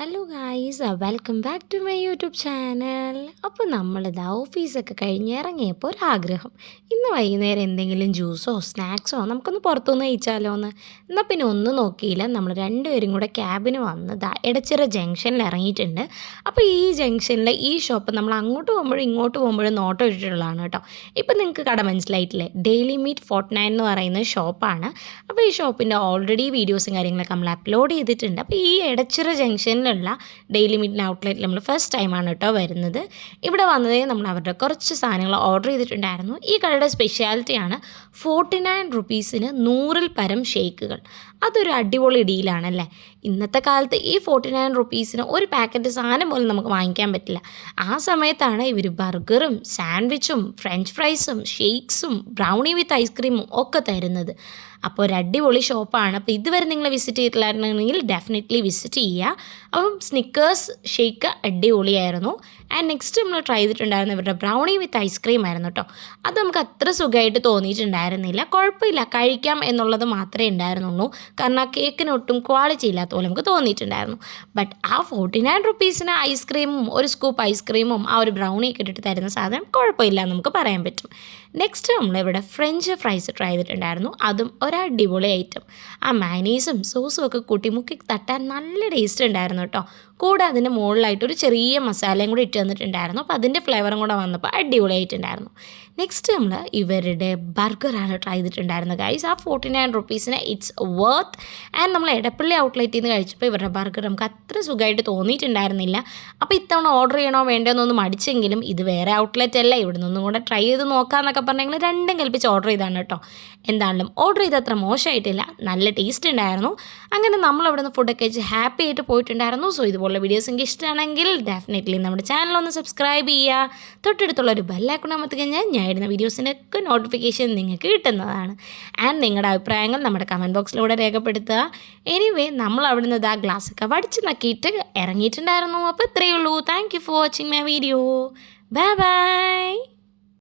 Hello guys welcome back to my YouTube channel അപ്പോൾ നമ്മളിതാ ഓഫീസൊക്കെ കഴിഞ്ഞ് ഇറങ്ങിയപ്പോൾ ഒരാഗ്രഹം ഇന്ന് വൈകുന്നേരം എന്തെങ്കിലും ജ്യൂസോ സ്നാക്സോ നമുക്കൊന്ന് പുറത്തുനിന്ന് കഴിച്ചാലോ എന്ന് എന്നാൽ പിന്നെ ഒന്നും നോക്കിയില്ല. നമ്മൾ രണ്ടുപേരും കൂടെ ക്യാബിന് വന്നതാ. ഇടച്ചിറ ജംഗ്ഷനിൽ ഇറങ്ങിയിട്ടുണ്ട്. അപ്പോൾ ഈ ജംഗ്ഷനിൽ ഈ ഷോപ്പ് നമ്മൾ അങ്ങോട്ട് പോകുമ്പോഴും ഇങ്ങോട്ട് പോകുമ്പോഴും നോട്ടം ഇട്ടിട്ടുള്ളതാണ് കേട്ടോ. ഇപ്പം നിങ്ങൾക്ക് കട മനസ്സിലായിട്ടില്ലേ? ഡെയിലി മീറ്റ് ഫോർട്ട് നയൻ എന്ന് പറയുന്ന ഷോപ്പാണ് അപ്പോൾ ഈ ഷോപ്പിന്റെ ഓൾറെഡി വീഡിയോസും കാര്യങ്ങളൊക്കെ നമ്മൾ അപ്ലോഡ് ചെയ്തിട്ടുണ്ട്. അപ്പോൾ ഈ ഇടച്ചിറ എടച്ചിറ ജംഗ്ഷനിലുള്ള ഡെയിലി മീറ്റിന്റെ ഔട്ട്ലെറ്റിൽ നമ്മൾ ഫസ്റ്റ് ടൈമാണ് കേട്ടോ വരുന്നത്. ഇവിടെ വന്നതേ നമ്മൾ അവരുടെ കുറച്ച് സാധനങ്ങൾ ഓർഡർ ചെയ്തിട്ടുണ്ടായിരുന്നു. ഈ കടയുടെ സ്പെഷ്യാലിറ്റിയാണ് ഫോർട്ടി നയൻ റുപ്പീസിന് നൂറിൽ പരം ഷേക്കുകൾ അതൊരു അടിപൊളി ഡീലാണല്ലേ ഇന്നത്തെ കാലത്ത് ഈ ഫോർട്ടി നയൻ റുപ്പീസിന് ഒരു പാക്കറ്റ് സാധനം പോലും നമുക്ക് വാങ്ങിക്കാൻ പറ്റില്ല. ആ സമയത്താണ് ഇവർ ബർഗറും സാൻഡ്വിച്ചും ഫ്രഞ്ച് ഫ്രൈസും ഷേക്സും ബ്രൗണി വിത്ത് ഐസ്ക്രീമും ഒക്കെ തരുന്നത്. അപ്പോൾ ഒരു അടിപൊളി ഷോപ്പാണ് അപ്പോൾ ഇതുവരെ നിങ്ങൾ വിസിറ്റ് ചെയ്തിട്ടില്ലായിരുന്നെങ്കിൽ ഡെഫിനറ്റ്ലി വിസിറ്റ് ചെയ്യുക. അപ്പം സ്നിക്കേഴ്സ് ഷേക്ക് അടിപൊളിയായിരുന്നു. ആൻഡ് നെക്സ്റ്റ് നമ്മൾ ട്രൈ ചെയ്തിട്ടുണ്ടായിരുന്നു ഇവരുടെ ബ്രൗണി വിത്ത് ഐസ്ക്രീം ആയിരുന്നു കേട്ടോ അത് നമുക്ക് അത്ര സുഖമായിട്ട് തോന്നിയിട്ടുണ്ടായിരുന്നില്ല. കുഴപ്പമില്ല. കഴിക്കാം എന്നുള്ളത് മാത്രമേ ഉണ്ടായിരുന്നുള്ളൂ. കാരണം ആ കേക്കിന് ഒട്ടും ക്വാളിറ്റി ഇല്ലാത്ത പോലെ നമുക്ക് തോന്നിയിട്ടുണ്ടായിരുന്നു. ബട്ട് ആ ഫോർട്ടി നയൻ റുപ്പീസിന് ഐസ്ക്രീമും ഒരു സ്കൂപ്പ് ഐസ്ക്രീമും ആ ഒരു ബ്രൗണിയൊക്കെ ഇട്ടിട്ട് തരുന്ന സാധനം കുഴപ്പമില്ല നമുക്ക് പറയാൻ പറ്റും. നെക്സ്റ്റ് നമ്മളിവിടെ ഫ്രഞ്ച് ഫ്രൈസ് ട്രൈ ചെയ്തിട്ടുണ്ടായിരുന്നു. അതും ഒരടിപൊളി ഐറ്റം ആ മൈനീസും സോസും ഒക്കെ കൂട്ടി മുക്കി തട്ടാൻ നല്ല ടേസ്റ്റ് ഉണ്ടായിരുന്നു കേട്ടോ. കൂടെ അതിന്റെ മുകളിലായിട്ട് ഒരു ചെറിയ മസാലയും കൂടി ഇട്ട് തന്നിട്ടുണ്ടായിരുന്നു. അപ്പോൾ അതിന്റെ ഫ്ലേവറും കൂടെ വന്നപ്പോൾ അടിപൊളി അടിപൊളിയായിട്ടുണ്ടായിരുന്നു നെക്സ്റ്റ് നമ്മൾ ഇവരുടെ ബർഗറാണ് ട്രൈ ചെയ്തിട്ടുണ്ടായിരുന്നത് ഗൈസ് ആ ഫോർട്ടി നയൻ റുപ്പീസിന് ഇറ്റ്സ് വർത്ത് ആൻഡ് നമ്മൾ എടപ്പള്ളി ഔട്ട്ലെറ്റിൽ നിന്ന് കഴിച്ചപ്പോൾ ഇവരുടെ ബർഗർ നമുക്ക് അത്ര സുഖമായിട്ട് തോന്നിയിട്ടുണ്ടായിരുന്നില്ല. അപ്പോൾ ഇത്തവണ ഓർഡർ ചെയ്യണോ വേണ്ടോ എന്നൊന്നും അടിച്ചെങ്കിലും ഇത് വേറെ ഔട്ട്ലെറ്റ് അല്ല. ഇവിടെ നിന്നും കൂടെ ട്രൈ ചെയ്ത് നോക്കാമെന്നൊക്കെ പറഞ്ഞെങ്കിൽ രണ്ടും കൽപ്പിച്ച് ഓർഡർ ചെയ്താണ് കേട്ടോ. എന്താണെങ്കിലും ഓർഡർ ചെയ്ത് അത്ര മോശമായിട്ടില്ല നല്ല ടേസ്റ്റ് ഉണ്ടായിരുന്നു അങ്ങനെ നമ്മൾ അവിടെ നിന്ന് ഫുഡൊക്കെ കഴിച്ച് ഹാപ്പി ആയിട്ട് പോയിട്ടുണ്ടായിരുന്നു. സോ ഇതുപോലുള്ള വീഡിയോസ് എനിക്ക് ഇഷ്ടമാണെങ്കിൽ ഡെഫിനറ്റ്ലി നമ്മുടെ ചാനൽ ഒന്ന് സബ്സ്ക്രൈബ് ചെയ്യുക തൊട്ടടുത്തുള്ള ഒരു ബെല്ലൈക്കൺ അമർത്തി കഴിഞ്ഞാൽ ഞാൻ ഇടുന്ന വീഡിയോസിന്റെ ഒക്കെ നോട്ടിഫിക്കേഷൻ നിങ്ങൾക്ക് കിട്ടുന്നതാണ്. ആൻഡ് നിങ്ങളുടെ അഭിപ്രായങ്ങൾ നമ്മുടെ കമന്റ് ബോക്സിലൂടെ രേഖപ്പെടുത്തുക. എനിവേ നമ്മൾ അവിടെ നിന്ന് ആ ഗ്ലാസ്സൊക്കെ വടിച്ച് നക്കിയിട്ട് ഇറങ്ങിയിട്ടുണ്ടായിരുന്നു. അപ്പോൾ ഇത്രയേ ഉള്ളൂ. Thank you for watching my video bye bye